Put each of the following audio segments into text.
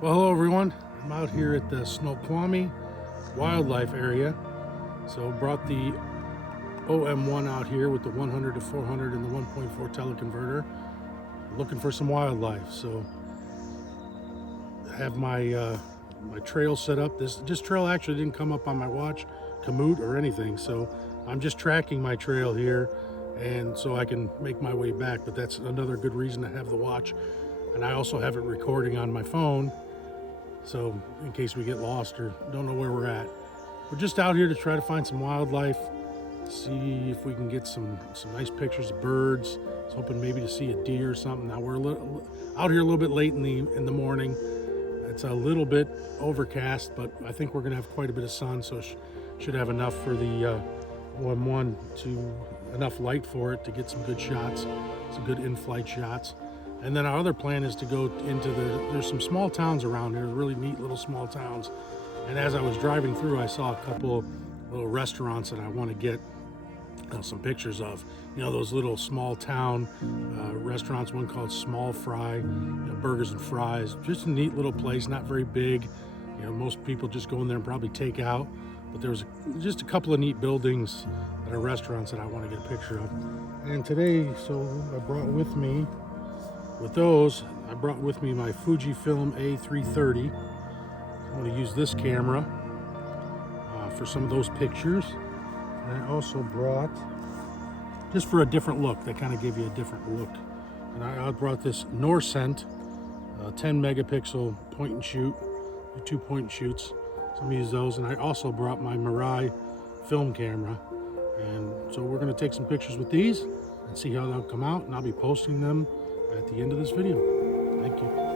Well, hello everyone. I'm out here at the Snoqualmie Wildlife Area. So brought the OM1 out here with the 100 to 400 and the 1.4 teleconverter. Looking for some wildlife. So I have my my trail set up. This trail actually didn't come up on my watch, Komoot or anything. So I'm just tracking my trail here, and so I can make my way back. But that's another good reason to have the watch. And I also have it recording on my phone, so in case we get lost or don't know where we're at. We're just out here to try to find some wildlife, see if we can get some nice pictures of birds. I was hoping maybe to see a deer or something. Now we're out here a little bit late in the morning. It's a little bit overcast, but I think we're gonna have quite a bit of sun, so should have enough for the OM1 enough light for it to get some good shots, some good in-flight shots. And then our other plan is to go into there's some small towns around here, really neat little small towns. And as I was driving through, I saw a couple little restaurants that I want to get some pictures of. You know, those little small town restaurants, one called Small Fry, burgers and fries. Just a neat little place, not very big. You know, most people just go in there and probably take out. But there was just a couple of neat buildings that are restaurants that I want to get a picture of. And today, so I brought with me, with those, I brought with me my Fujifilm A330. I'm going to use this camera for some of those pictures. And I also brought, just for a different look, they kind of give you a different look. And I brought this Norcent 10 megapixel point and shoot, 2 point and shoots. So I'm going to use those. And I also brought my Mirai film camera. And so we're going to take some pictures with these and see how they'll come out. And I'll be posting them at the end of this video. Thank you.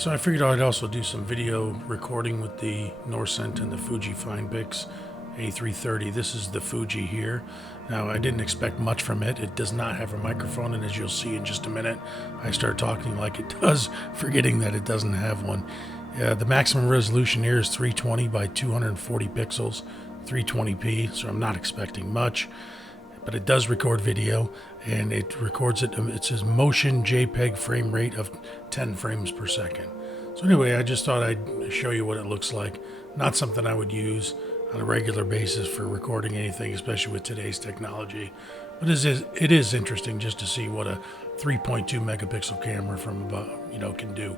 So I figured I'd also do some video recording with the Norcent and the Fuji FinePix A330. This is the Fuji here. Now, I didn't expect much from it. It does not have a microphone, and as you'll see in just a minute, I start talking like it does, forgetting that it doesn't have one. The maximum resolution here is 320 by 240 pixels, 320p, so I'm not expecting much. But it does record video, and it records it. It says motion JPEG frame rate of 10 frames per second. So anyway, I just thought I'd show you what it looks like. Not something I would use on a regular basis for recording anything, especially with today's technology. But it is interesting just to see what a 3.2 megapixel camera from above, can do.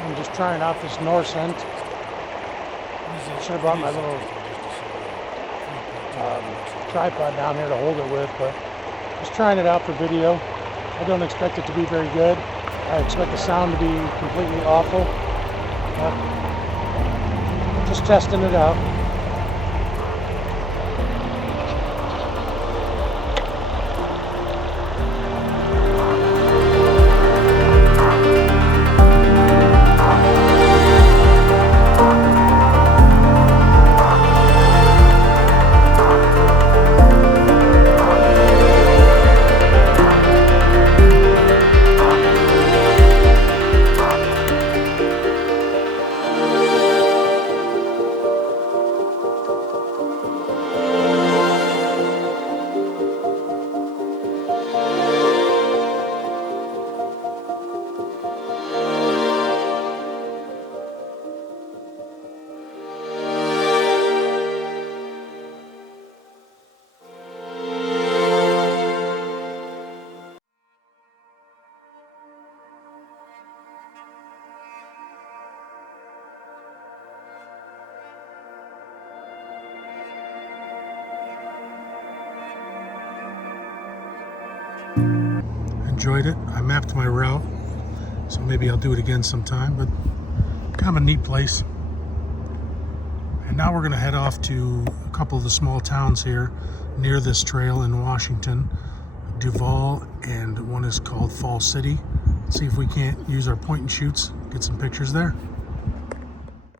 I'm just trying out this Norcent. Should have brought my little tripod down here to hold it with, but just trying it out for video. I don't expect it to be very good. I expect the sound to be completely awful. Just testing it out. Enjoyed it. I mapped my route, so maybe I'll do it again sometime, but kind of a neat place. And now we're going to head off to a couple of the small towns here near this trail in Washington, Duval, and one is called Fall City. See if we can't use our point and shoots, get some pictures there.